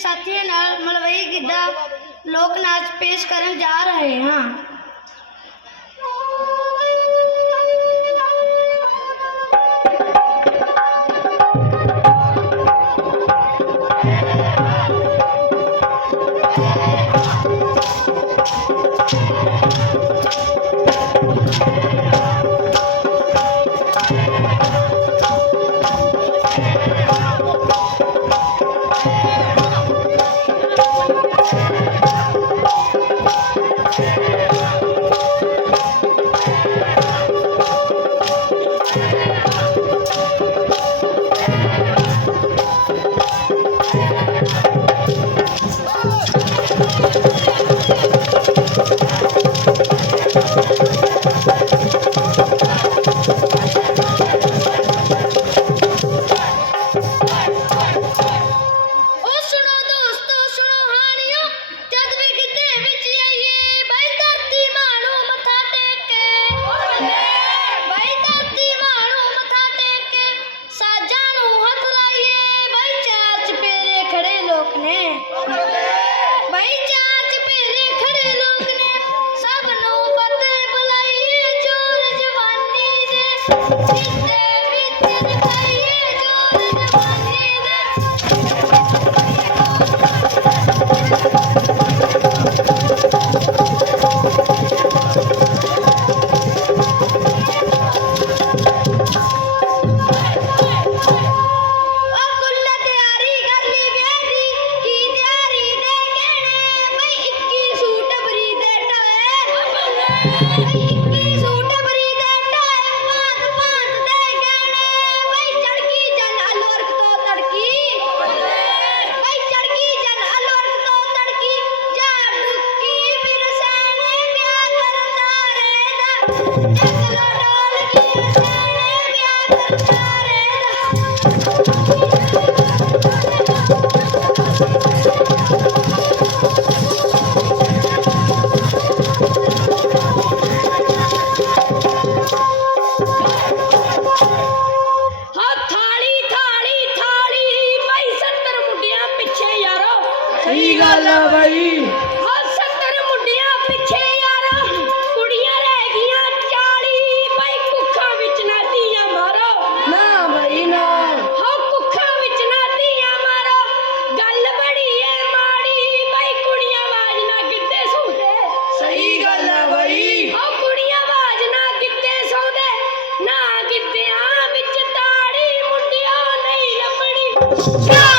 साथियों मलवई मतलब गिद्धा लोक नाच पेश कर जा रहे हैं। हाँ। Take everything. ਕੀ ਗੱਲ ਉਹ ਕੁੜੀਆਂ ਬਾਜ ਨਾ ਕਿੱਤੇ ਸੌਂਦੇ? ਨਾ ਕਿੱਤਿਆਂ ਵਿੱਚ ਤਾੜੀ ਨਹੀਂ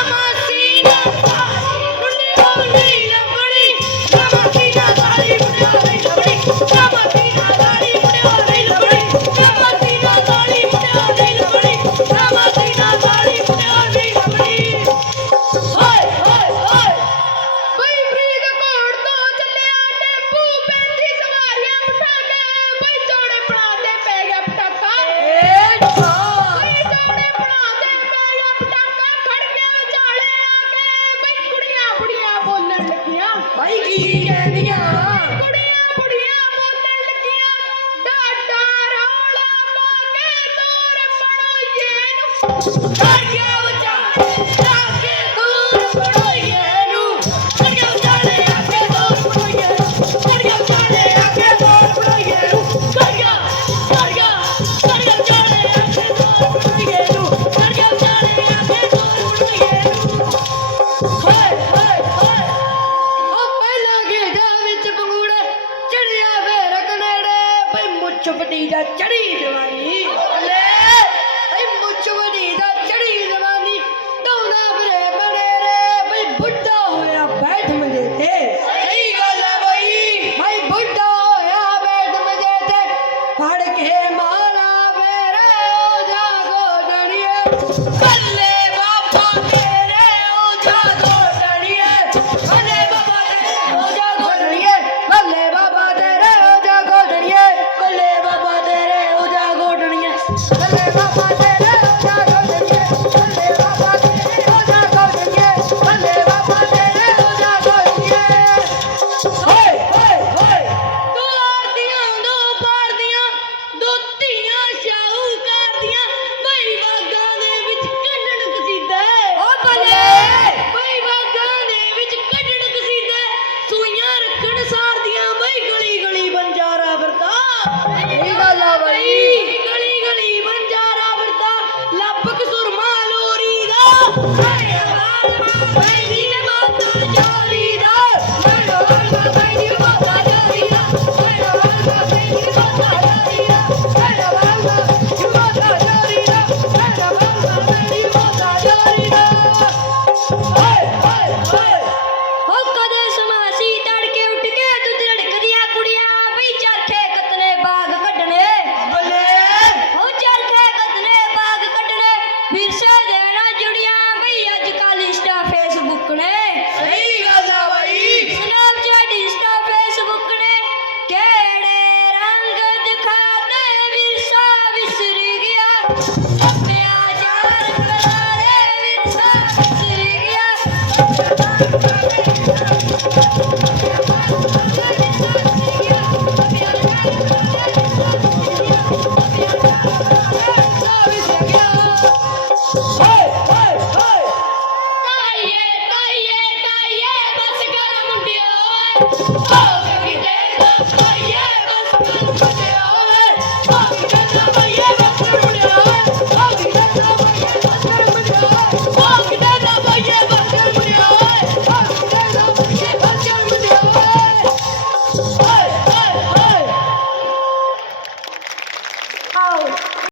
ਭਾਈ ਕੀ ਕਹਿੰਦੀਆਂ? ਕੁੜੀਆਂ ਕੁੜੀਆਂ ਬੋਲਣ ਲੱਗੀਆਂ। ਡਾਡਾ ਰੌਲਾ ਪਾ ਕੇ ਦੂਰ ਬਣੋ ਨੂੰ। ਆਇਆ ਵਜਾ ਲਾ ਕੇ ਦੂਰ ਬਣੋ ਨੂੰ। ਕਰਿਓ ਜਾਣੇ ਆ ਕੇ ਦੂਰ ਬਣੋ ਕਰਿਓ ਜਾਣੇ ਆ ਕੇ ਦੂਰ ਬਣੋ ਕਰਿਓ ਕਰਿਓ ਕਰਿਓ ਮੁੱਛ ਬਦੀ ਦਾ ਚੜੀ ਜਵਾਨੀ। ਲੈ ਏ ਮੁੱਛ ਬਦੀ ਦਾ ਚੜੀ ਜਵਾਨੀ। ਦੌਣਾ ਬਰੇ ਬਣੇ